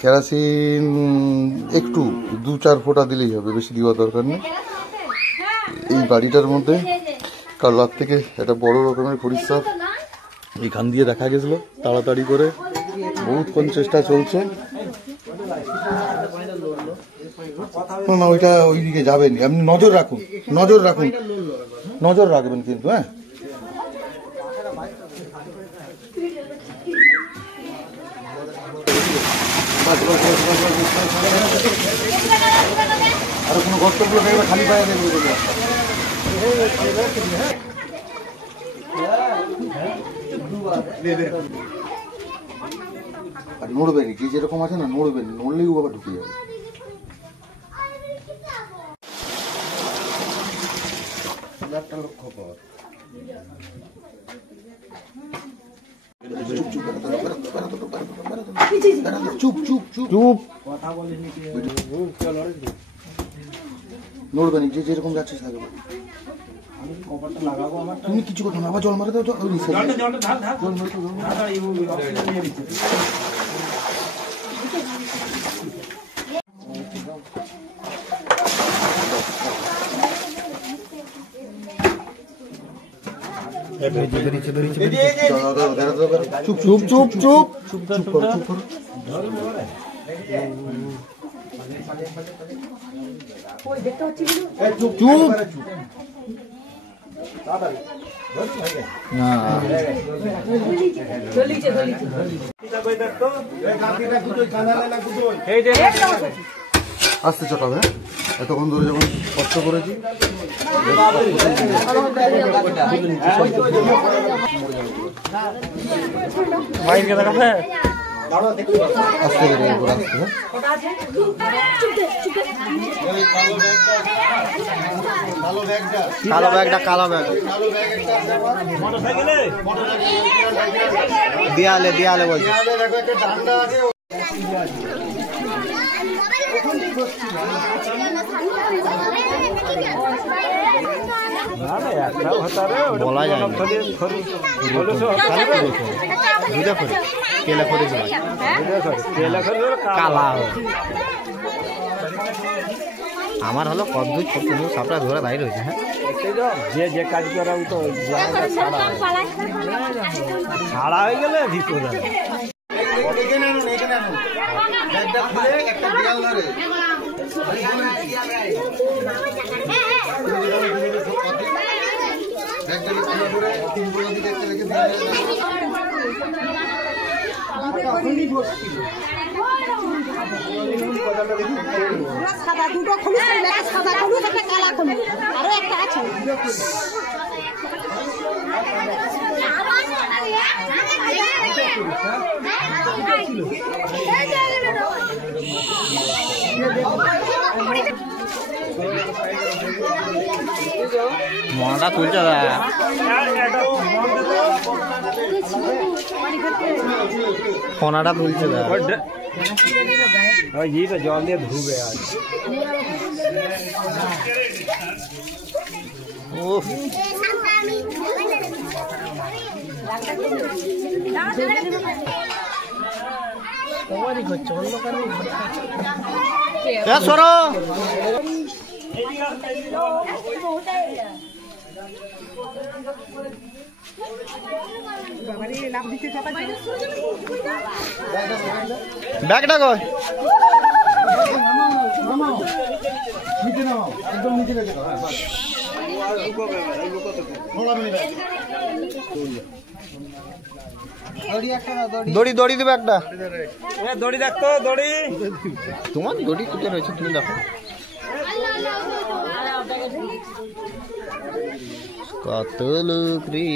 Kerosene একটু 2-4 ফোঁটা দিলেই হবে, বেশি দেওয়ার দরকার নেই। এই বাড়িটার মধ্যে কাল রাত থেকে একটা বড় রকমের খড়ির সাপ এইখান দিয়ে দেখা গেছিল, তাড়াতাড়ি করে বহুতক্ষণ চেষ্টা চলছে। না ওইটা ওইদিকে যাবেনি, আপনি নজর রাখুন, নজর রাখুন, নজর রাখবেন কিন্তু। হ্যাঁ আর কোনো গর্তগুলো দেখবে খালি পায়ে দেখবে, আর নড়বেনি, যে যেরকম আছে না নড়বেনি, নড়লেই আবার ঢুকে যাবে। লক্ষ্য কর চুপ চুপ চুপ চুপ, নড়বেনি, যে যেরকম যাচ্ছে থাকবে। তুমি কিছু কথা না, আবার জল মারে দাও, জল চুপ চুপ চুপ চুপ চুপ করো, চুপ করো। আস্তে চটাবে, এতক্ষণ ধরে যখন কষ্ট করেছি। কালো ব্যাগটা, কালো ব্যাগ দেয়ালে, দেয়ালে বলছি। বলা যায় না, আমার হলো কদ্দু ছোট সাপটা ধরে দাঁড়িয়ে রয়েছে। হ্যাঁ যে যে কাজ করে তো ছাড়া হয়ে গেলে ভিতরে সাদা দুটো খুলি, সাদা খুলি, একটা কালা খুলি, আরো একটা আছে। মনটা তুলছে ফোনাটা তুলছে জল দিয়ে ধুবে আজ। সরো ব্যাগটা কই? দড়ি দড়ি দেবে একটা, দড়ি দেখতো, দড়ি তোমার দড়ি কোথায় রয়েছে তুমি দেখো। কত লোক রে